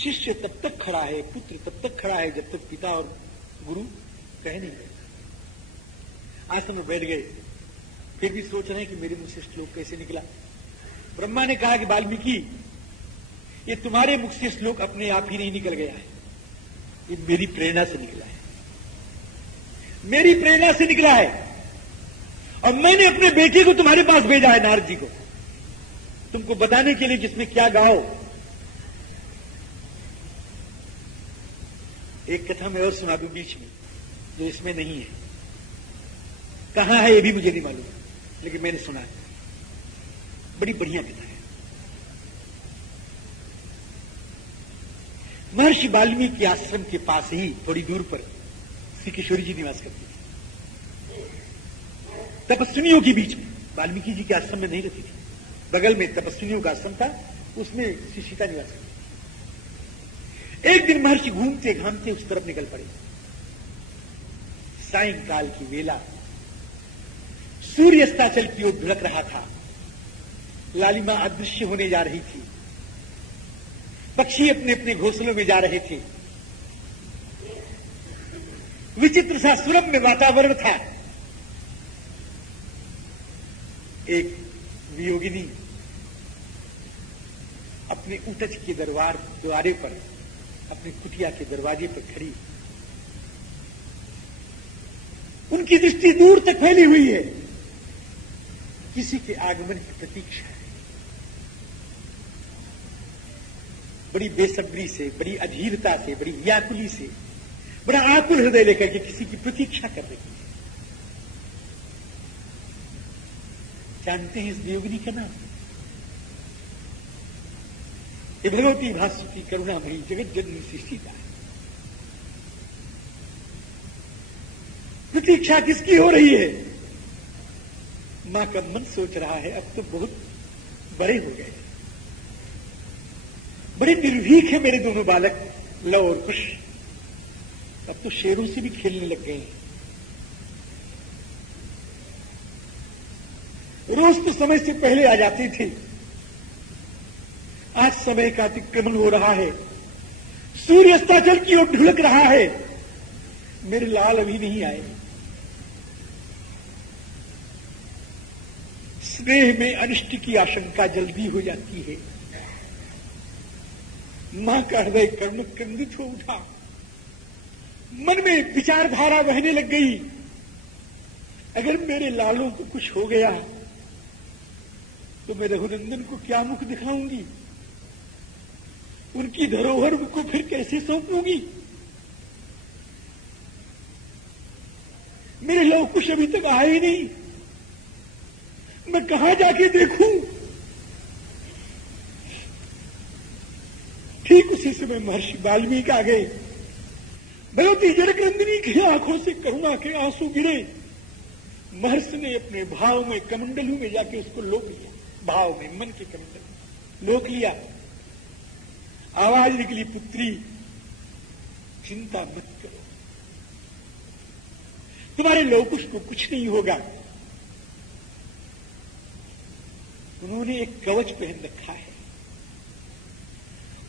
शिष्य तब तक खड़ा है, पुत्र तब तक खड़ा है जब तक पिता और गुरु कह नहीं गए। आश्रम में बैठ गए, फिर भी सोच रहे हैं कि मेरे मुख से श्लोक कैसे निकला। ब्रह्मा ने कहा कि वाल्मीकि, ये तुम्हारे मुख से श्लोक अपने आप ही नहीं निकल गया है, ये मेरी प्रेरणा से निकला है, मेरी प्रेरणा से निकला है। और मैंने अपने बेटे को तुम्हारे पास भेजा है, नारद जी को, तुमको बताने के लिए जिसमें क्या गाओ। एक कथा मैं और सुना दूं बीच में, जो इसमें नहीं है। कहां है ये भी मुझे नहीं मालूम, लेकिन मैंने सुना है, बड़ी बढ़िया कथा है। महर्षि वाल्मीकि आश्रम के पास ही थोड़ी दूर पर श्री किशोरी जी निवास करती थी, तपस्विनियों के बीच में। वाल्मीकि जी के आश्रम में नहीं रहती थी, बगल में तपस्विनियों का आश्रम था, उसमें श्री सीता निवास करती थी। एक दिन महर्षि घूमते घामते उस तरफ निकल पड़े। सायंकाल की वेला, सूर्य अस्ताचल की ओर ढुलक रहा था, लालिमा अदृश्य होने जा रही थी, पक्षी अपने अपने घोंसलों में जा रहे थे, विचित्र सा सुरम्य वातावरण था। एक वियोगिनी अपने उटज के द्वारे पर, अपनी कुटिया के दरवाजे पर खड़ी, उनकी दृष्टि दूर तक फैली हुई है, किसी के आगमन की प्रतीक्षा है। बड़ी बेसब्री से, बड़ी अधीरता से, बड़ी व्याकुली से, बड़ा आकुल हृदय लेकर के किसी की प्रतीक्षा कर रही है। जानते हैं इस वियोगिनी का नाम? ये भगवती भास्वती करुणामयी जगत जननी श्री सीता है। प्रतीक्षा किसकी हो रही है? मां का मन सोच रहा है, अब तो बहुत बड़े हो गए, बड़े निर्भीक है मेरे दोनों बालक लव और कुश, अब तो शेरों से भी खेलने लग गए हैं। रोज तो समय से पहले आ जाते थे, आज समय का अतिक्रमण हो रहा है, सूर्य अस्ताचल की ओर ढुलक रहा है, मेरे लाल अभी नहीं आए। स्नेह में अनिष्ट की आशंका जल्दी हो जाती है। मां का हृदय कर्म क्रंदित हो उठा, मन में विचारधारा बहने लग गई, अगर मेरे लालों को कुछ हो गया तो मैं रघुनंदन को क्या मुख दिखाऊंगी, उनकी धरोहर को फिर कैसे सौंपूंगी? मेरे लव कुश अभी तक आए ही नहीं, मैं कहां जाके देखूं? ठीक उसी समय महर्षि वाल्मीकि आ गए। भगवती जनकनंदिनी की आंखों से करुणा के आंसू गिरे। महर्षि ने अपने भाव में कमंडलू में जाके उसको लोक लिया, भाव में मन के कमंडल लोक लिया। आवाज निकली, पुत्री चिंता मत करो, तुम्हारे लवकुश को कुछ नहीं होगा। उन्होंने एक कवच पहन रखा है,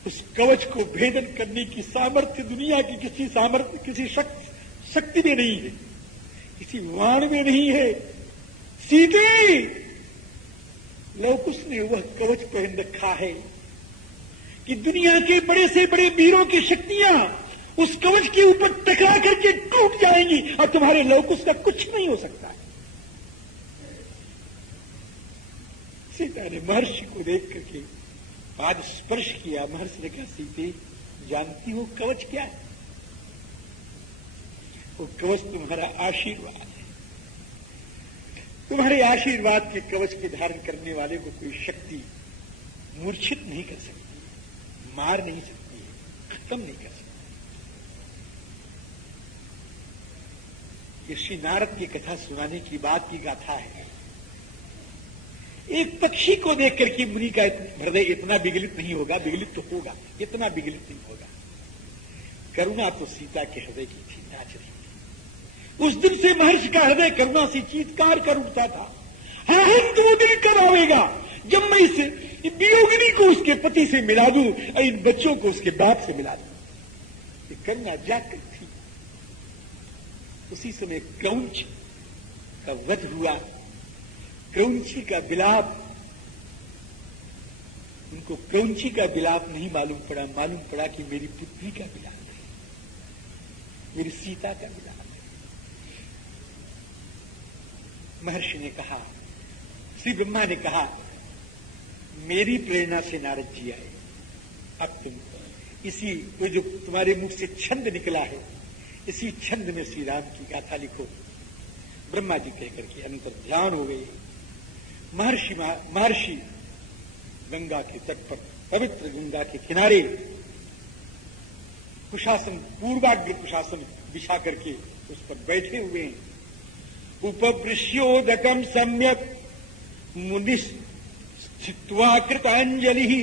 उस कवच को भेदन करने की सामर्थ्य दुनिया की किसी शक्ति में नहीं है, किसी वाण में नहीं है। सीधे लवकुश ने वह कवच पहन रखा है कि दुनिया के बड़े से बड़े वीरों की शक्तियां उस कवच के ऊपर टकरा करके टूट जाएंगी और तुम्हारे लवकुश का कुछ नहीं हो सकता है। सीता ने महर्षि को देख करके पाद स्पर्श किया। महर्षि ने कहा, सीते जानती हो कवच क्या है? वो कवच तुम्हारा आशीर्वाद है। तुम्हारे आशीर्वाद के कवच के धारण करने वाले को कोई शक्ति मूर्छित नहीं कर सकती, मार नहीं सकती है, खत्म नहीं कर सकती। ये श्री नारद की कथा सुनाने की बात की गाथा है। एक पक्षी को देख करके मुनि का हृदय इतना विगलित नहीं होगा, विगलित तो होगा, इतना विगलित नहीं होगा। करुणा तो सीता के हृदय की थी, नाच रही थी। उस दिन से महर्षि का हृदय करुणा से चीत्कार कर उठता था, हाँ तो वो दिन कब आवेगा जब मैं इस वियोगिनी को उसके पति से मिला दूं और इन बच्चों को उसके बाप से मिला दूं। ये कन्या जाकर थी। उसी समय क्रौंच का वध हुआ। क्रौंची का विलाप, उनको क्रौंची का विलाप नहीं मालूम पड़ा, मालूम पड़ा कि मेरी पुत्री का विलाप है, मेरी सीता का विलाप है। महर्षि ने कहा, श्री ब्रह्मा ने कहा, मेरी प्रेरणा से नारद जी आए, अब तुम इसी वो जो तुम्हारे मुख से छंद निकला है, इसी छंद में श्री राम की गाथा लिखो। ब्रह्मा जी कहकर के अंतर ध्यान हो गए। महर्षि गंगा के तट पर, पवित्र गंगा के किनारे कुशासन, पूर्वाग्र कुशासन बिछा करके उस पर बैठे हुए हैं। उपवृष्योदकम सम्यक मुनिस्थित्वा कृतांजलि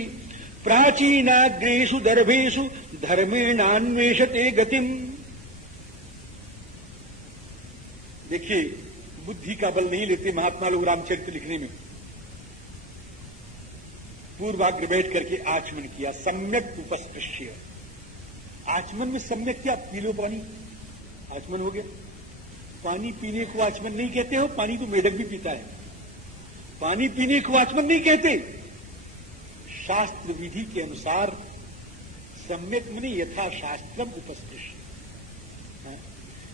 प्राचीनाग्रेषु दर्भेषु धर्मेणान्वेषते गतिम। देखिए, बुद्धि का बल नहीं लेते महात्मा लोग रामचरित्र लिखने में। पूर्वाग्र बैठ करके आचमन किया, सम्यक उपस्पृश्य। आचमन में सम्यक क्या, पी लो पानी, आचमन हो गया। पानी पीने को आचमन नहीं कहते हो, पानी तो मेढक भी पीता है। पानी पीने को आचमन नहीं कहते। शास्त्र विधि के अनुसार सम्यक मने यथा शास्त्रम उपस्पृश्य।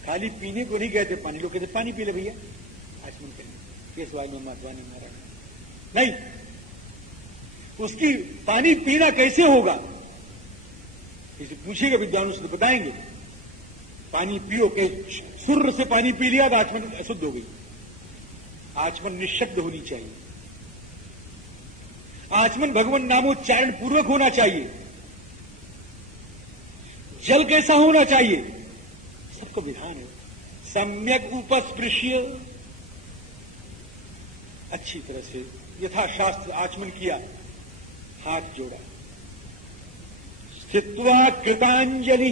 खाली पीने को नहीं कहते, पानी लोग कहते पानी पी ले भैया, आचमन करेंगे, केशवाय में माधवानी महाराज नहीं। उसकी पानी पीना कैसे होगा, इसे पूछेगा विद्वान, उसको बताएंगे। पानी पियो के सुर से पानी पी लिया तो आचमन अशुद्ध हो गई। आचमन निःशब्द होनी चाहिए। आचमन भगवान नामोच्चारण पूर्वक होना चाहिए। जल कैसा होना चाहिए, सबको विधान है। सम्यक उपस्पृश्य, अच्छी तरह से यथाशास्त्र आचमन किया, हाथ जोड़ा। स्थित्वा कृतांजलि,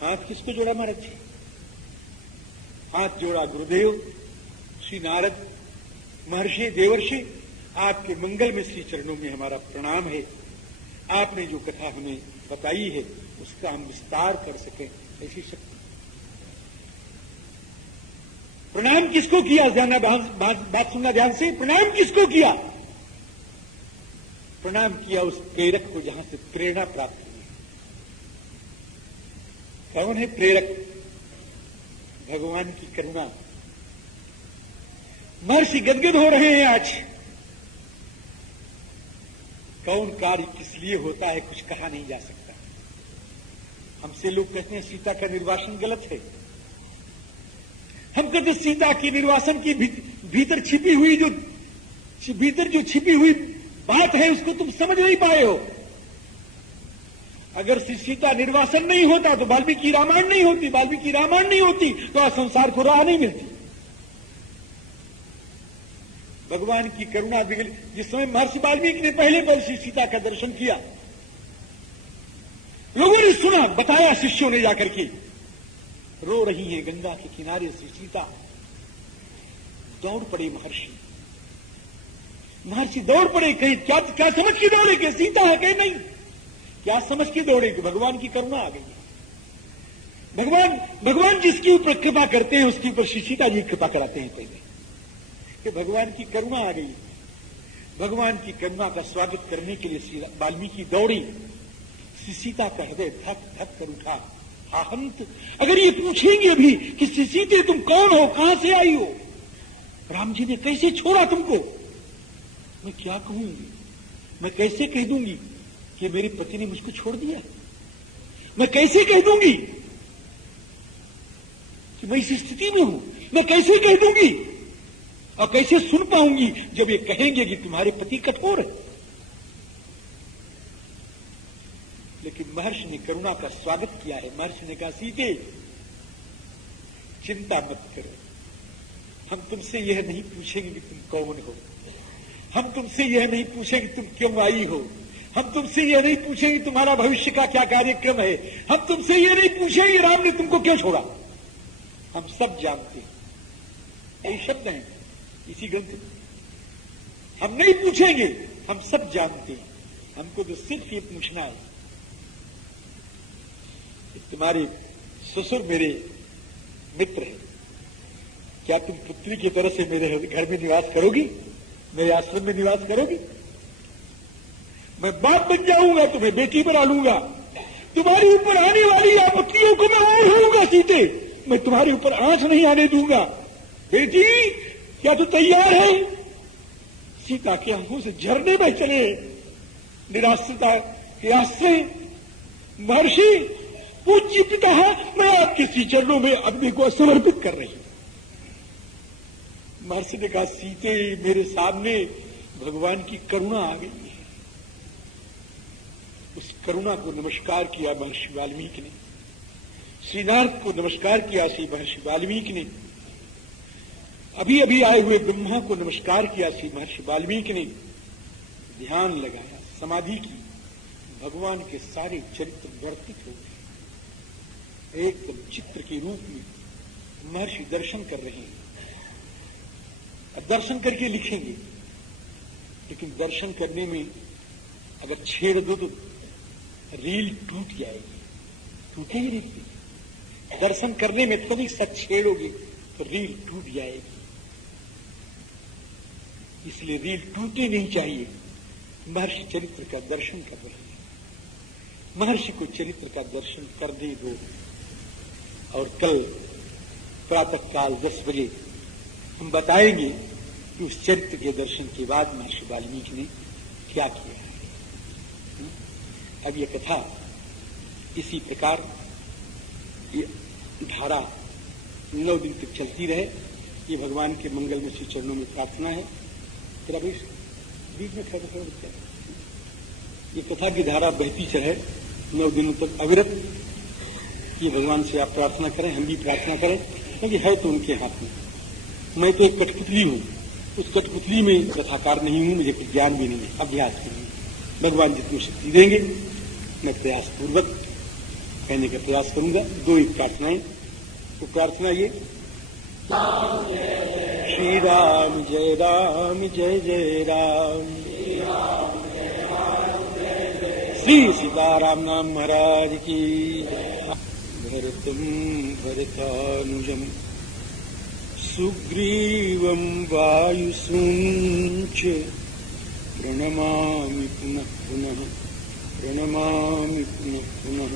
हाथ किसको जोड़ा महाराज जी, हाथ जोड़ा गुरुदेव श्री नारद महर्षि देवर्षि, आपके मंगल में श्री चरणों में हमारा प्रणाम है। आपने जो कथा हमें बताई है उसका हम विस्तार कर सकें, ऐसी शक्ति। प्रणाम किसको किया, ध्यान बात सुनना ध्यान से। प्रणाम किसको किया, प्रणाम किया उस प्रेरक को जहां से प्रेरणा प्राप्त हुई। कौन है प्रेरक, भगवान की करुणा। महर्षि गदगद हो रहे हैं आज। कौन कार्य किस लिए होता है कुछ कहा नहीं जा सकता। हमसे लोग कहते हैं सीता का निर्वासन गलत है। हम कहते सीता के निर्वासन की भीतर छिपी हुई जो छिपी हुई बात है उसको तुम समझ नहीं पाए हो। अगर सीता निर्वासन नहीं होता तो वाल्मीकि रामायण नहीं होती, वाल्मीकि रामायण नहीं होती तो आज संसार को राह नहीं मिलती। भगवान की करुणा बिगड़ी। जिस समय महर्षि वाल्मीकि ने पहले बार श्री सीता का दर्शन किया, लोगों ने सुना, बताया शिष्यों ने जाकर के, रो रही हैं गंगा के किनारे श्री सीता। दौड़ पड़े महर्षि, महर्षि दौड़ पड़े। कहीं क्या समझ के दौड़े कि सीता है, कहीं नहीं। क्या समझ के दौड़े कि भगवान की करुणा आ गई है। भगवान जिसके ऊपर कृपा करते हैं उसके ऊपर श्री सीता जी कृपा कराते हैं पहले, कि भगवान की करुणा आ गई। भगवान की करुणा का स्वागत करने के लिए वाल्मीकि दौड़ी। श्री सीता का हृदय धक धक कर उठा। आहंत, अगर ये पूछेंगे भी कि श्री सीते तुम कौन हो, कहां से आई हो, राम जी ने कैसे छोड़ा तुमको, मैं क्या कहूंगी, मैं कैसे कह दूंगी कि मेरे पति ने मुझको छोड़ दिया। मैं कैसे कह दूंगी कि मैं इस स्थिति में हूं। मैं कैसे कह दूंगी और कैसे सुन पाऊंगी जब ये कहेंगे कि तुम्हारे पति कठोर है। लेकिन महर्षि ने करुणा का स्वागत किया है। महर्षि ने कहा, सीते चिंता मत करो, हम तुमसे यह नहीं पूछेंगे कि तुम कौन हो, हम तुमसे यह नहीं पूछेंगे तुम क्यों आई हो, हम तुमसे यह नहीं पूछेंगे तुम्हारा भविष्य का क्या कार्यक्रम है, हम तुमसे यह नहीं पूछेंगे राम ने तुमको क्यों छोड़ा। हम सब जानते हैं। यही शब्द हैं इसी ग्रंथ में। हम नहीं पूछेंगे, हम सब जानते हैं। हमको तो सिर्फ ये पूछना है, तुम्हारे ससुर मेरे मित्र हैं, क्या तुम पुत्री की तरह से मेरे घर में निवास करोगी, मेरे आश्रम में निवास करोगी? मैं बाप बन जाऊंगा, तुम्हें बेटी बना लूंगा, तुम्हारे ऊपर आने वाली आपत्तियों को मैं ओढ़ूंगा सीते, मैं तुम्हारे ऊपर आंच नहीं आने दूंगा। बेटी क्या तू तैयार है? सीता के आंखों से झरने में चले निराश्रिता के आश्रय। महर्षि पूज्य पिता, मैं आपके श्री चरणों में अपने को समर्पित कर रही हूं। महर्षि ने कहा, सीते मेरे सामने भगवान की करुणा आ गई है। उस करुणा को नमस्कार किया महर्षि वाल्मीकि ने, श्रीनाथ को नमस्कार किया श्री महर्षि वाल्मीकि ने, अभी अभी आए हुए ब्रह्मा को नमस्कार किया श्री महर्षि वाल्मीकि ने। ध्यान लगाया, समाधि की, भगवान के सारे चरित्र वर्तित हो गए, एकदम चित्र के रूप में महर्षि दर्शन कर रहे हैं। अब दर्शन करके लिखेंगे, लेकिन दर्शन करने में अगर छेड़ दो तो रील टूट जाएगी, टूटेगी नहीं। दर्शन करने में तनिक सा छेड़ोगे तो रील टूट जाएगी, इसलिए रील टूटनी नहीं चाहिए। महर्षि चरित्र का दर्शन कर रहे हैं, महर्षि को चरित्र का दर्शन कर दे दो। और कल प्रातः काल 10 बजे हम बताएंगे कि उस चरित्र के दर्शन के बाद महर्षि वाल्मीकि ने क्या किया है। अब ये कथा इसी प्रकार ये धारा 9 दिन तक चलती रहे, ये भगवान के मंगल में श्री चरणों में प्रार्थना है। तेरा बीच में खड़ा ये कथा की धारा बहती चले 9 दिनों तक अविरत। ये भगवान से आप प्रार्थना करें, हम भी प्रार्थना करें, क्योंकि है तो उनके हाथ में। मैं तो एक कठपुतली हूं, उस कठपुतली में कथाकार नहीं हूं, मुझे कुछ ज्ञान भी नहीं है, अभ्यास भी नहीं। भगवान जितनी शक्ति देंगे मैं प्रयास पूर्वक कहने का प्रयास करूंगा। 2 ही प्रार्थनाएं। तो प्रार्थना ये, श्री राम जय राम जय जय राम, श्री सीताराम नाम महाराज की। भरतम भरतानुजम सुग्रीवं वायुसूंच प्रणमामि पुनः पुनः, प्रणमामि पुनः पुनः,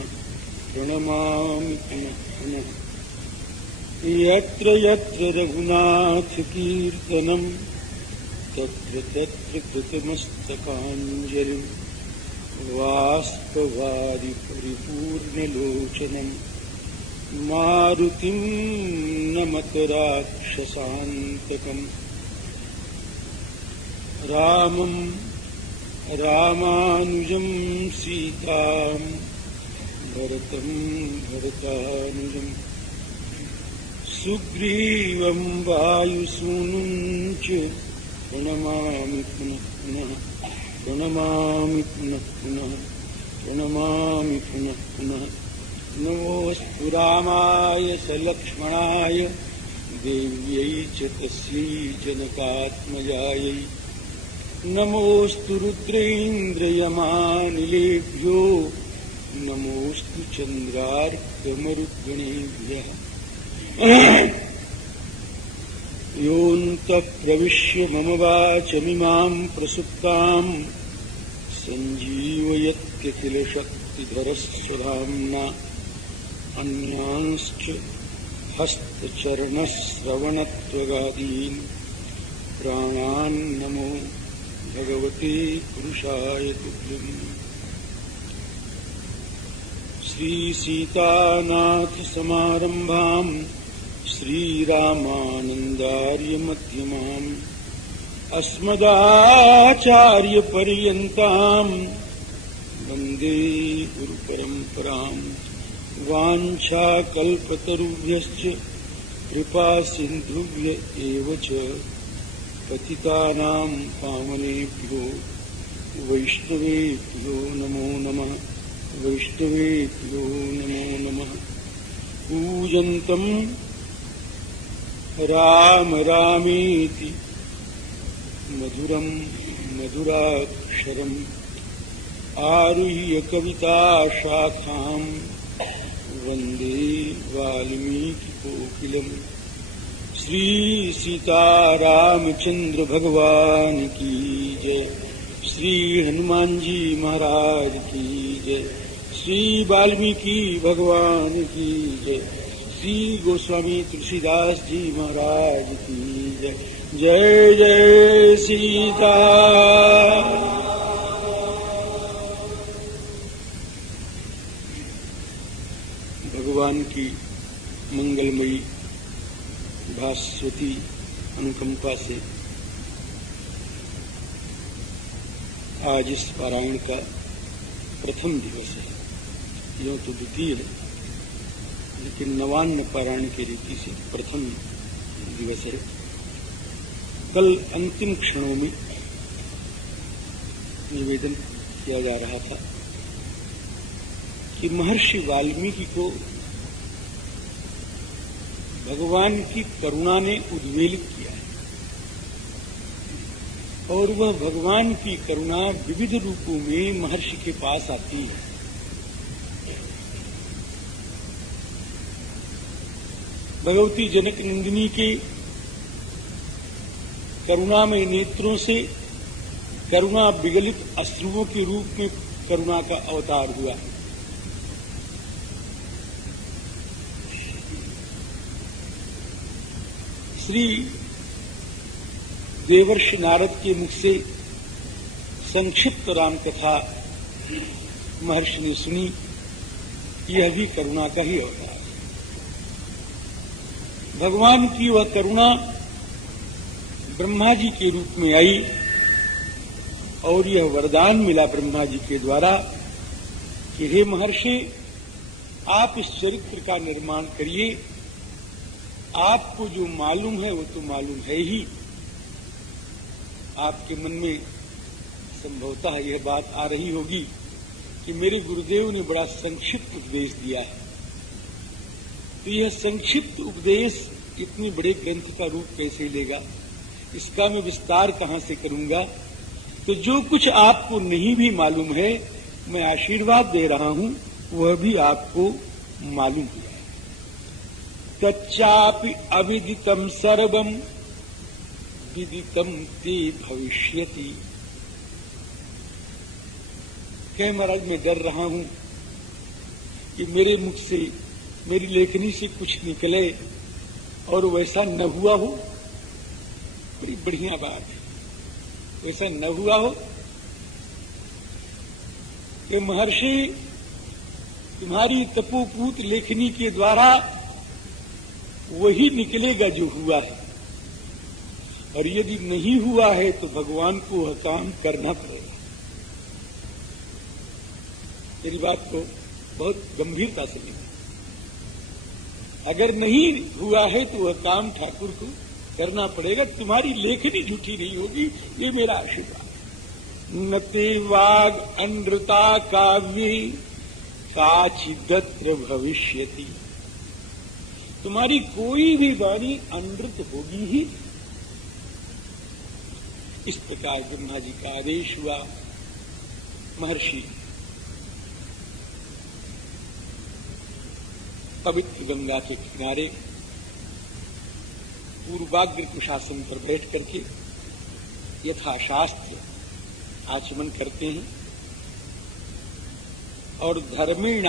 प्रणमामि पुनः पुनः। यत्र यत्र रघुनाथ कीर्तनं तत्र तत्र कृतमस्तकाञ्जलिं बाष्पवारि परिपूर्णलोचनं मारुतिं नमत राक्षसान्तकम्। रामं रामानुजं सीतां भरतं भरतानुजं सुग्रीवं वायुसूनुं च प्रणमामि पुनः पुनः, प्रणमामि पुनः पुनः, प्रणमामि पुनः पुनः। नमोऽस्तु रामाय सलक्ष्मणाय देव्यै च तस्यै जनकात्मजायै। नमोऽस्तु रुद्रेन्द्रयमानिलेभ्यो, नमोऽस्तु चन्द्रार्कमरुद्गणेभ्यः। योऽन्तः प्रविश्य मम वाचमिमां प्रसुप्तां सञ्जीवयत्यखिलशक्तिधरस्वधाम्ना। अन्यांश्च हस्तचरणश्रवणत्वगादीन् प्राणान् नमो भगवते पुरुषाय तुभ्यम्। श्रीसीतानाथसमारम्भाम् श्रीरामानन्दार्यमध्यमाम् अस्मदाचार्यपर्यन्ताम् वन्दे गुरुपरम्पराम्। वाञ्छाकल्पतरुभ्यश्च कृपासिन्धुभ्य एव च पतितानां पावनेभ्यो वैष्णवेभ्यो नमो नमः, वैष्णवेभ्यो नमो नमः। पूजन्तं राम रामेति मधुरम मधुराक्षरम आरुह्य कविता शाखाम वंदे वाल्मीकि कोकिलम। श्री सीतारामचंद्र भगवान की जय। श्री हनुमान जी महाराज की जय। श्री वाल्मीकि भगवान की जय। श्री गोस्वामी तुलसीदास जी महाराज की जय। जय जय सीता। भगवान की मंगलमयी भास्वती अनुकंपा से आज इस पारायण का प्रथम दिवस है। यह तो द्वितीय है, लेकिन नवान्न पारायण की रीति से प्रथम दिवस है। कल अंतिम क्षणों में निवेदन किया जा रहा था कि महर्षि वाल्मीकि को भगवान की करुणा ने उद्वेलित किया है और वह भगवान की करुणा विविध रूपों में महर्षि के पास आती है। भगवती जनक नंदिनी के करुणामय नेत्रों से करुणा विगलित अश्रुओं के रूप में करुणा का अवतार हुआ। श्री देवर्षि नारद के मुख से संक्षिप्त राम कथा महर्षि ने सुनी। यह भी करुणा का ही अवतार है। भगवान की वह करुणा ब्रह्मा जी के रूप में आई और यह वरदान मिला ब्रह्मा जी के द्वारा कि हे महर्षि, आप इस चरित्र का निर्माण करिए। आपको जो मालूम है वो तो मालूम है ही। आपके मन में संभवतः यह बात आ रही होगी कि मेरे गुरुदेव ने बड़ा संक्षिप्त उपदेश दिया है, तो यह संक्षिप्त उपदेश इतने बड़े ग्रंथ का रूप कैसे लेगा, इसका मैं विस्तार कहां से करूंगा। तो जो कुछ आपको नहीं भी मालूम है, मैं आशीर्वाद दे रहा हूं, वह भी आपको मालूम हुआ है। तच्चापि अविदितम सर्वम विदितम ते भविष्यति। कह महाराज, मैं डर रहा हूं कि मेरे मुख से, मेरी लेखनी से कुछ निकले और वैसा न हुआ हो। बड़ी बढ़िया बात है, वैसा न हुआ हो कि महर्षि तुम्हारी तपोपूत लेखनी के द्वारा वही निकलेगा जो हुआ है, और यदि नहीं हुआ है तो भगवान को वह काम करना पड़ेगा। मेरी बात को बहुत गंभीरता से लेना। अगर नहीं हुआ है तो वह काम ठाकुर को करना पड़ेगा। तुम्हारी लेखनी झूठी नहीं होगी, ये मेरा आशीर्वाद। न ते वाग अनृता काव्ये काचिदत्र भविष्यति। तुम्हारी कोई भी वाणी अनृत होगी ही। इस प्रकार ब्रह्मा जी का आदेश हुआ। महर्षि पवित्र गंगा के किनारे पूर्वाग्र कुशासन पर बैठ करके यथाशास्त्र आचमन करते हैं और धर्मेण